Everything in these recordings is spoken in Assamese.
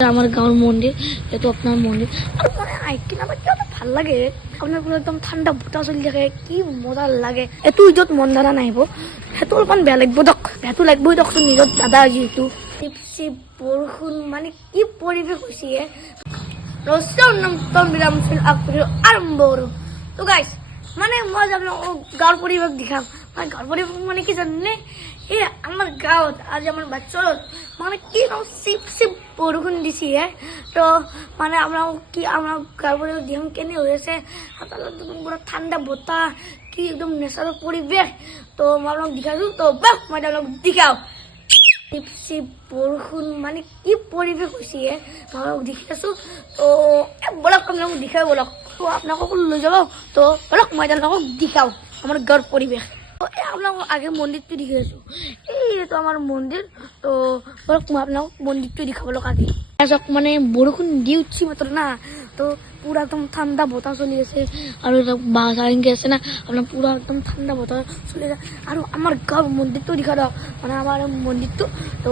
আমাৰ গাঁৱৰ মন্দিৰ এইটো আপোনাৰ মন্দিৰ আৰু মানে আইকিন আমাৰ কিয় ভাল লাগে আপোনাৰ পুরো একদম ঠান্ডা বতাহ চলি থাকে কি মজা লাগে এইটো ঈদত মন ধৰা নাহিব সেইটো অলপমান বেয়া লাগিব দক বেয়াটো লাগিবই দকচোন ঈদত দাদা যিহেতু চিপ বৰষুণ মানে কি পৰিৱেশ হৈছে ৰস্তাউন্নতম বিৰামছিল আগপুৰি আৰম্ভ কৰোঁ তো গাইছ মানে মই আপোনালোকক গাঁৱৰ পৰিৱেশ দেখাম মানে গাঁৱৰ পৰিৱেশ মানে কি জানে এই আমাৰ গাঁৱত আজি আমাৰ বাচ্চাৰ মানে কি চিপ বৰষুণ দিছি তো মানে আমৰা কি আমাৰ গাঁৱৰ দিম কেনে হয়েছে পুরো ঠান্ডা বতাহ কি একদম নেচারেল পরিবেশ তো মই আপোনাক দেখাইছো তো বাক মই আপোনাক দেখাও চিপ বরষুণ মানে কি পরিবেশ হৈছে মই আপোনাক দেখি আছো তো বলক আপোনাক দেখাই বলক তো আপোনালোকক লৈ যাব তো বলক মই আপোনালোকক দেখাও আমার গাঁৱৰ পরিবেশ আপনার আগে মন্দিরটা দেখে আছো এই তো আমার মন্দির তো আপনার মন্দিরটা দেখাবো আগে মানে বরষুণ দিয়ে উঠছি মাত্র না তো পুরা একদম ঠান্ডা বতাহ চলি আছে আর বাস আরেঙ্গে আছে না আপনার পুরা একদম ঠান্ডা বতাহ চলে যায় আর আমার গাঁৱৰ মন্দিৰটাও দেখা দাও মানে আমাৰ মন্দিৰটা তো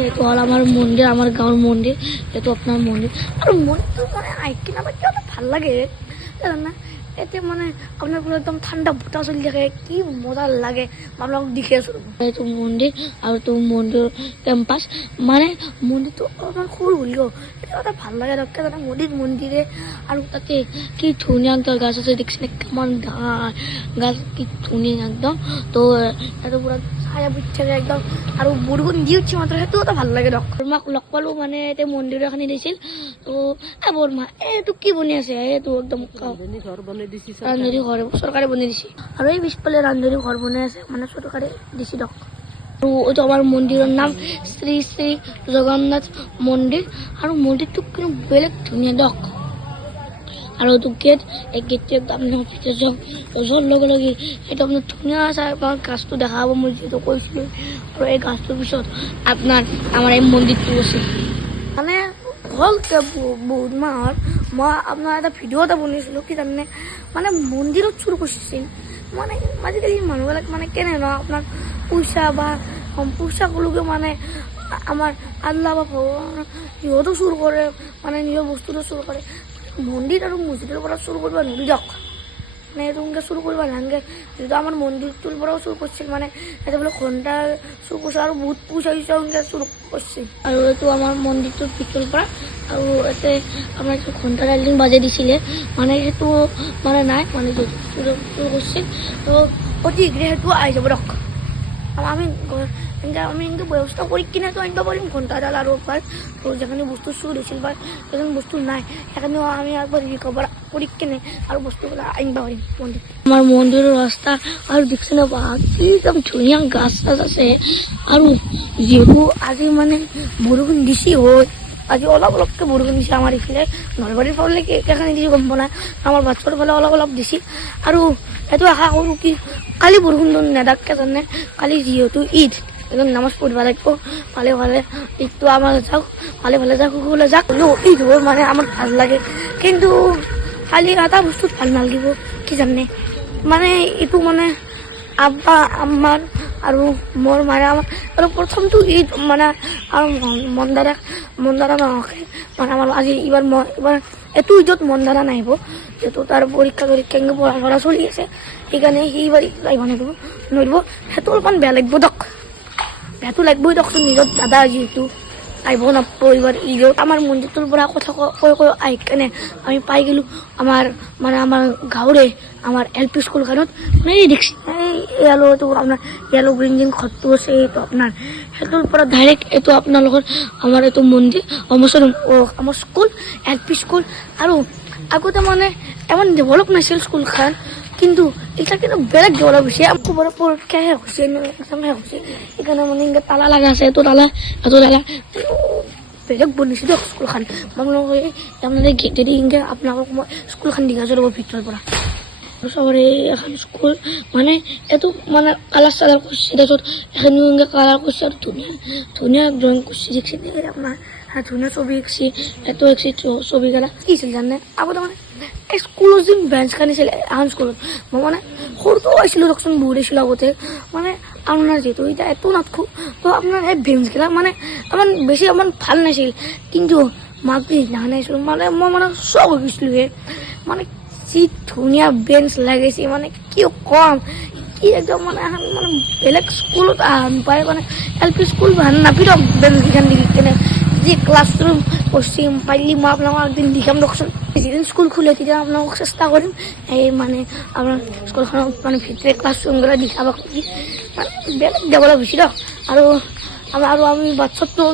এইটো হল আমাৰ মন্দিৰ আমাৰ গাঁৱৰ মন্দির এইটো আপনার মন্দির আর মন্দিরটা মানে আইকিন আমার কি ভাল লাগে না এতে মানে আপনার পুরো একদম ঠান্ডা বতাহ চলি থাকে কি মজা লাগে আপনার দেখে আছো এইটো মন্দির আর তো মন্দির ক্যাম্পাস মানে মন্দিরটো অলপমান সৰু হলেও এটা ভাল লাগে জানা মন্দিরে আর তাতে কি ধুনীয়া গাছ আছে দেখছেনে কেমন গাছ কি ধুনীয়া একদম তো এটা পুরা ছায়া বুঝছে একদম আর বৰষুণ দি উঠছে মাত্ৰ সেইটো এটা ভাল লাগে বৰমাক লগ পালো মানে এতিয়া মন্দিৰ এখানি দিছিল তো বৰমা এইটো কি বনি আছে এইটো একদম রান্ধনী ঘর সরকারে বনে দিছে আর এই পিছফালে রান্ধনী ঘর বনে আছে মানে সরকারে দিছি দক তো ওইটা আমার মন্দিরের নাম শ্রী শ্রী জগন্নাথ মন্দির আর মন্দিরটা কিন্তু বেলেগ ধুনীয়া দক আর ওইটো গেট এই গেটটো একদম যোৱাৰ লগে লগে এটা আপোনাৰ ধুনীয়া আছে আপোনাৰ গাছটো দেখা পাব মই যিহেতু কৈছিলোঁ আৰু এই গাছটোৰ পিছত আপোনাৰ আমাৰ এই মন্দিৰটো আছে মানে হল বহুত মাহৰ মই আপোনাৰ এটা ভিডিঅ' এটা বনাইছিলোঁ কি জানে মানে মন্দিৰত চুৰ কৰিছিল মানে আজিকালি মানুহবিলাক মানে কেনে ন আপোনাৰ পইচা বা পইচাগুলোকে মানে আমাৰ আল্লাহ বা ভগৱান সিহঁতো চুৰ কৰে মানে নিজৰ বস্তুটো চুৰ কৰে মন্দিৰ আৰু মছজিদৰ পৰা চুৰ কৰিব নোৱাৰি দিয়ক মানে এইটোকে চুৰ কৰিব নালাগে যিহেতু আমাৰ মন্দিৰটোৰ পৰাও চুৰ কৰিছিল মানে এটা বোলে ঘণ্টা চুৰ কৰিছে আৰু বহুত পইচা চুৰ কৰিছিল আৰু এইটো আমাৰ মন্দিৰটোৰ ভিতৰৰ পৰা আৰু ইয়াতে আমাৰ এইটো ঘণ্টা ডাইলিং বাজাই দিছিলে মানে সেইটো মানে নাই মানে চুৰ কৰিছিল তো অতি শীঘ্ৰে সেইটো আহি যাব দিয়ক আমি এনেকৈ ব্যৱস্থা কৰি কিনে তো আনিব পাৰিম ঘণ্টাডাল আৰু একবাৰ তো যেখানে বস্তু চুৰ হৈছিল বা যেখানে বস্তু নাই সেখানেও আমি একবাৰ ৰিকভাৰ কৰি কিনে আৰু বস্তুবিলাক আনিব পাৰিম মন্দিৰ আমাৰ মন্দিৰৰ ৰাস্তা আৰু দেখছে না কি একদম ধুনীয়া গাছ চাছ আছে আৰু যিহেতু আজি মানে বৰষুণ দিছি হয় আজি অলপ অলপকৈ বৰষুণ দিছে আমাৰ এইফালে নলবাৰীৰ ফালে কেইখানি দিছে গম পোৱা নাই আমাৰ বাচ্চাৰ ফালে অলপ অলপ দিছে আৰু এইটো আশা কৰোঁ কি কালি বৰষুণটো নেদাকে জানে কালি যিহেতু ঈদ একদম নামাজ পঢ়িব লাগিব ভালে ভালে ঈদটো আমাৰ যাওক ভালে ভালে যাওক সকলোৱে যাওক ঈদ হ'ব মানে আমাৰ ভাল লাগে কিন্তু কালি এটা বস্তু ভাল নালাগিব কি জানে মানে এইটো মানে আব্বা আম্মাৰ আৰু মোৰ মানে আমাৰ আৰু প্ৰথমটো ঈদ মানে আৰু মন ধৰা নহকে মানে আমাৰ আজি এইবাৰ এইটো ঈদত মন ধৰা নাহিব যিহেতু তাৰ পৰীক্ষা এনেকৈ পঢ়া চলি আছে সেইকাৰণে সেইবাৰ আহিব নোৱাৰিব সেইটো অলপমান বেয়া লাগিব দক বেয়াটো লাগিবই দকচোন ঈদত দাদা যিহেতু আহিব নাপাব এইবাৰ ঈদত আমাৰ মন্দিৰটোৰ পৰা কথা কৈ আহি কেনে আমি পাই গ'লোঁ আমাৰ গাঁৱৰে আমাৰ LP স্কুলখনত মানে দেখছি এইটো আপোনাৰ য়েলো গ্ৰীণ ঘৰটো আছে এইটো আপোনাৰ সেইটোৰ পৰা ডাইৰেক্ট এইটো আপোনালোকৰ আমাৰ এইটো মন্দিৰ আমাৰ স্কুল LP স্কুল আৰু আগতে মানে ইমান ডেভেলপ নাছিল স্কুলখন কিন্তু এটা কিন্তু বেলেগ ডেভেলপ হৈছে খবৰ পৰীক্ষা শেষ হৈছে এক্সাম শেষ হৈছে সেইকাৰণে মানে এনেকৈ তালা লগা আছে এইটো তালা বেলেগ বনিছে দিয়ক স্কুলখন মই তাৰমানে গেটেদি এনেকৈ আপোনালোকক মই স্কুলখন দেখাইছোঁ ৰ'ব ভিতৰৰ পৰা চবৰে এখন স্কুল মানে এইটো মানে কালাৰ চালাৰ কৰিছে তাৰপিছত এখনিও এনেকৈ কালাৰ কৰিছে আৰু ধুনীয়া ড্ৰয়িং কৰিছে দেখছি আপোনাৰ ধুনীয়া ছবি আঁকিছে এইটো আঁকিছে ছবি কেইটা কি আছিল জানে আগতে মানে স্কুলত যে বেঞ্চ খানিছিল এখন স্কুলত মই মানে সৰুটো আহিছিলোঁ দিয়কচোন বহুত আহিছিলোঁ আগতে মানে আপোনাৰ যিহেতু এতিয়া এটো নাথাকোঁ তো আপোনাৰ সেই বেঞ্চবিলাক মানে আমাৰ বেছি আমাৰ ভাল নাছিল কিন্তু মাক পিছদিনাখন আহিছিলোঁ মানে মই মানে চখ হৈ গৈছিলোঁ মানে যি ধুনীয়া বেঞ্চ লাগিছে মানে কি কম কি একদম মানে এখন মানে বেলেগ স্কুলত পায় মানে LP স্কুল ভাল নাপিতক বেঞ্চকেইখন দেখি কেনে যি ক্লাছৰুম পশ্চিম পাৰিলে মই আপোনালোকক একদিন দেখাম দিয়কচোন যেদিন স্কুল খোলে তেতিয়া আপোনালোকক চেষ্টা কৰিম এই মানে আপোনাৰ স্কুলখনক মানে ভিতৰে ক্লাছৰুমবিলাক দেখাব খুজি মানে বেলেগ ডেভেলপ হৈছে দিয়ক আৰু আমি বাচ্চাটো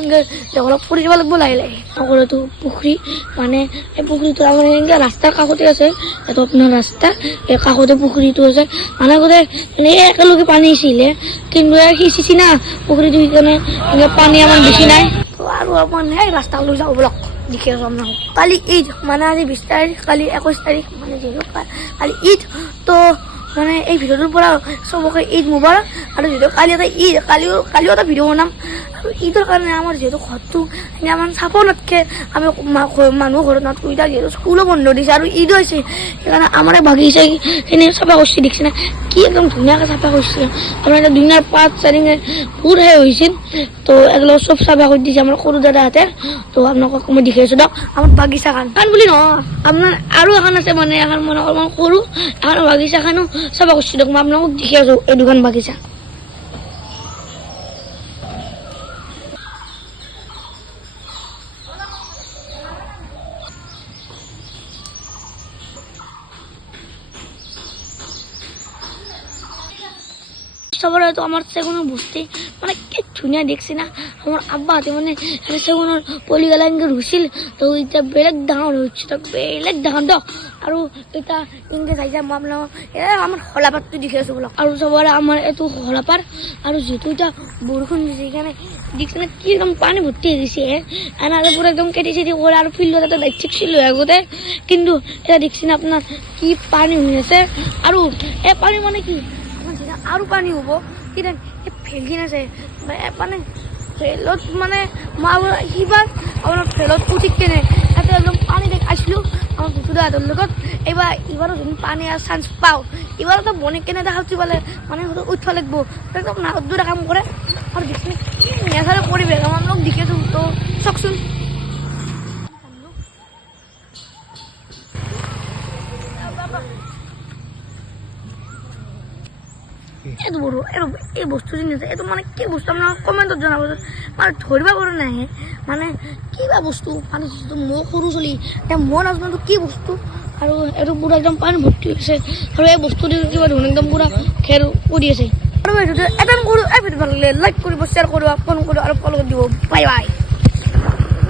ডেভেলপ কৰি দিব লাগিব লাহে লাহে সকলোতো পুখুৰী মানে এই পুখুৰীটো আমাৰ এনেকৈ ৰাস্তাৰ কাষতে আছে এইটো আপোনাৰ ৰাস্তা এই কাষতে পুখুৰীটো আছে মানে গোটেই একেলগে পানী আহিছিলে কিন্তু সিঁচিছি না পুখুৰীটো সেইকাৰণে পানী আমাৰ বেছি নাই আৰু মানে এই ৰাস্তালৈ যাওঁ বলক দেখি আছোঁ আপোনাক কালি ঈদ মানে আজি 20 তাৰিখ কালি 21 তাৰিখ মানে যিহেতু কালি ঈদ তো মানে এই ভিডিঅ'টোৰ পৰা চবকে ঈদ মুবাৰক আৰু যিহেতু কালি এটা ঈদ কালিও এটা ভিডিঅ' বনাম আৰু ঈদৰ কাৰণে আমাৰ যিহেতু ঘৰটো আমাৰ চাফা নাথাকে আমি মানুহ ঘৰত নাথাকোঁ এতিয়া যিহেতু স্কুলো বন্ধ দিছে আৰু ঈদো হৈছে সেইকাৰণে আমাৰ বাগিচাখিনি চাফা কৰিছে দেখিছে না কি একদম ধুনীয়াকৈ চাফা কৰিছে আমাৰ এতিয়া দুনিয়াৰ 5-4 বহুত হৈছিল তো এগুলো চব চাফা কৰি দিছে আমাৰ সৰু দাদাহঁতে তো আপোনালোকক মই দেখি আছোঁ দিয়ক আমাৰ বাগিচাখন বুলি নহয় আপোনাৰ আৰু এখন আছে মানে এখন মানে অলপমান সৰু এখন বাগিচাখনো চাফা কৰিছে দিয়ক মই আপোনালোকক দেখি আছোঁ এই দুখন বাগিচা সবার তো আমার সেগুনের বসতে মানে কি ধুনিয়া দেখছি না আমার আব্বা হাতে মানে সেগুনের পলিগালা ইনকে রুছিল তো এটা বেলেগ ডাঙর হচ্ছে তো বেলেগ ডাঙর দাও আর এটা ইনকে যাইছে মামলা এটা আমার হলাপাতটো দেখে আছো বলক আর সবার আমার এত হলাপার আর যেহেতু এটা বরষুণ দিছে এখানে দেখছি না কি একদম পানি ভর্তি হয়ে গেছে আনারে পুরো একদম কেটে সেটি করে আর ফিল্ডত একটা বাইক ছিল এগোতে কিন্তু এটা দেখছি না আপনার কি পানি হয়েছে আর এই পানি মানে কি আৰু পানী হ'ব কিন্তু ফেলখিনি আছে মানে ফেলত মানে মই সিবাৰ আপোনাৰ ফেলত উঠি কেনে তাতে একদম পানী দেখ আছিলোঁ আমাৰ দুদাহঁতৰ লগত এইবাৰো যদি পানী আৰু চান্স পাওঁ এইবাৰতো বনে কেনে দেখাচ্ছি পালে মানে উঠিব লাগিব একদম নাৱত দূৰে কাম কৰে আৰু দেখি নেচাৰেল পৰিৱেশ আমাৰ লগ দেখিছোঁ তো চাওকচোন এইটো বড়ো এই বস্তু জিনিস এইটো মানে কি বস্তু আপনার কমেন্টত জানাব মানে ধরবা করে নাই মানে কিবা বস্তু পানী মই সৰু চলি এতিয়া মই নাজানো কি বস্তু আৰু এইটো পুৰা একদম পানী ভৰ্তি হৈছে আৰু এই বস্তুটো কিবা ধৰণে একদম পুৰা খেৰ কৰি আছে আৰু এটা কৰোঁ এই ভিডিঅ' ভাল লাগিলে লাইক কৰিব শ্বেয়াৰ কৰিব ফোন কৰিব আৰু ফলো দিব বাই বাই